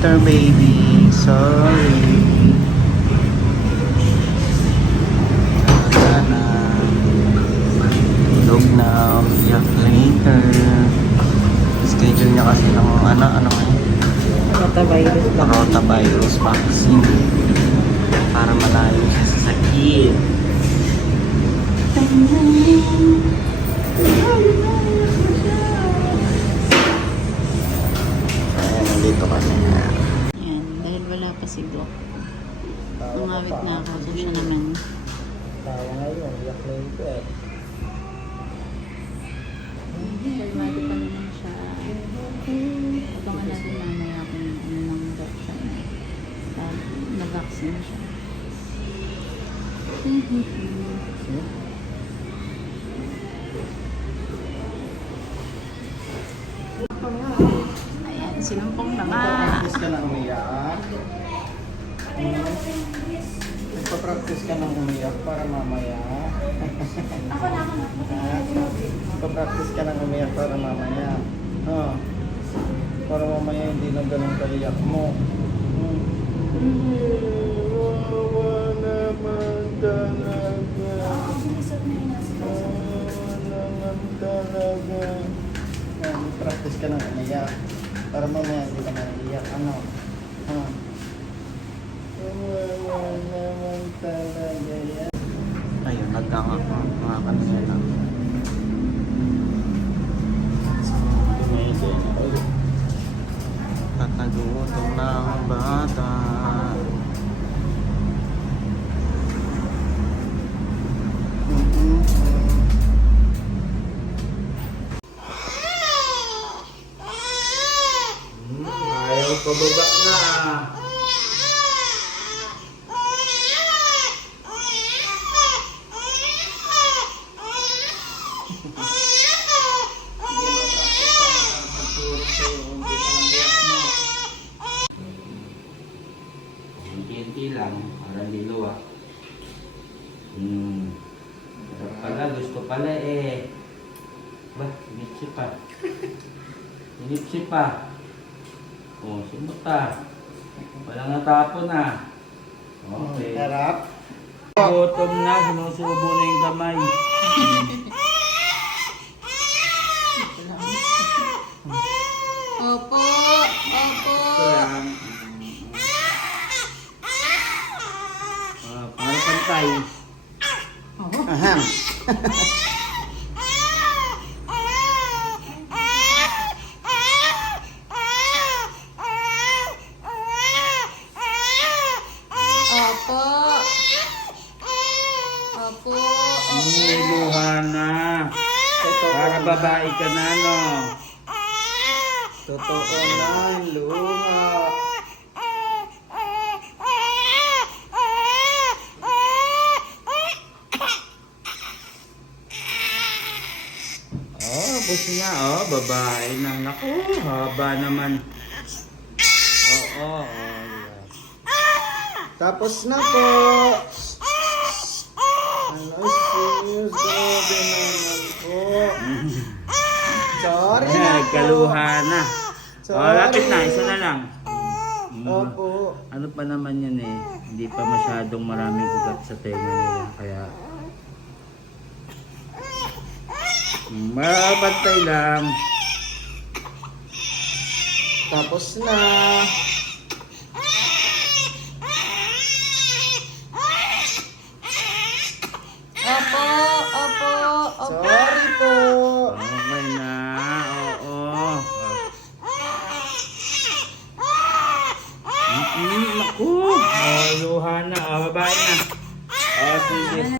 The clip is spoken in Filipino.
later, baby. Sorry. Wala na. Tulog na. Yak later. Schedule niya kasi ng ano rotavirus vaccine para malayo siya sa sakit. Ayan, nandito kami na. Yan, dahil wala pa si Doc. Umawit na ako, so siya naman. Tawa ngayon, yak later. Kalmado pa naman siya. Abangan natin mamaya kung ano nang vaccine. Na-vaccine siya. Ayan, sinumpong na nga. Nagpa-practice ka ng umiyak. Nagpa-practice ka ng umiyak para mamaya. Nagpa-practice ka ng umiyak para mamaya. Para mamaya hindi na ganun kaiyak mo. Wawa naman talaga. Wawa naman talaga. Practice ka ng umiyak para mamaya hindi ka naiiyak. Wawa naman talaga yan. Ayun, nagkakak mga kanina lang. Tatagutom na ang bata. Ayaw pababa na. Unti-unti lang, para liluwa. Sarap pala, gusto pala eh. Ba, sinipsi pa. Sinipsi pa. Oh, sumuta. Walang natapon na. Okay. Sarap. Gutom na, sinusubo na yung kamay. Opo, opo. Para pantay. Aham. Opo. Opo. Niluha na. Para babae ka na, no? Totoo na, luha. Tapos nga, babae na. Naku, haba naman. Oo. Tapos na po. Serious, grabe naman po. Sorry na po. Kaluha na. Sorry. Lapit na, isa na lang. Opo. Ano pa naman yan eh, hindi pa masyadong maraming ugat sa tenga nila, kaya mapantay lang. Tapos na. Opo, opo, opo. Sorry po. Okay na, oo. Naku, luha na, babae na. Sige.